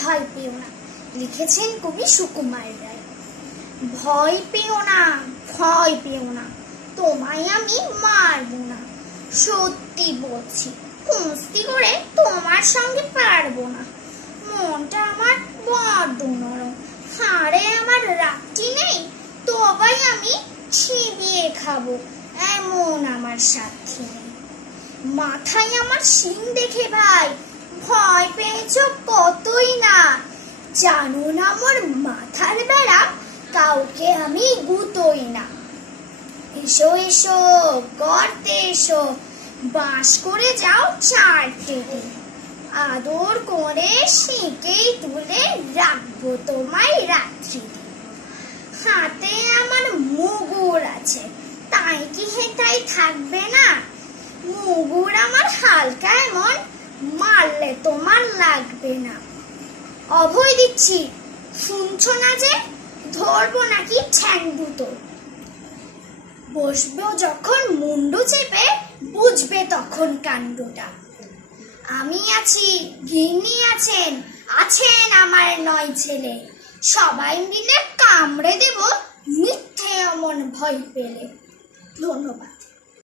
ভয় পেও না, লিখেছেন কবি সুকুমার রায়। ভয় পেও না, ভয় পেও না, তোমায় আমি মারবো না। সত্যি বলছি, কুস্তি করে তোমার সঙ্গে পারবো না। মনটা আমার বড্ড নরম, হাড়ে আমার রাখটি নেই, তবাই আমি চিবিয়ে খাবো, এমন আমার সাথী নেই। মাথায় আমার শিং দেখে ভাই ভয় পেয়েছ কতই না, জানো না মোর মাথার বেড়া কাউকে আমি গুতোই না। এসো এসো গর্তে এসো, বাঁশ করে যাও চারটে দিন, আদর করে শিকেই তুলে রাখবো তোমায় রাত্রি দিন। হাতে আমার মুগুর আছে, তাই কি হেতাই থাকবে না? মুগুর আমার হালকা এমন, মারলে তোমার লাগবে না। অভয় দিচ্ছি, শুনছো না যে? ধরবো নাকি ঠ্যাং দুটো? বসবো যখন মুন্ডু চেপে, বুঝবে তখন কাণ্ডটা। আমি আছি, গিন্নি আছেন, আছেন আমার 9 ছেলে, সবাই মিলে কামড়ে দেব মিথ্যে অমন ভয় পেলে। ধন্যবাদ।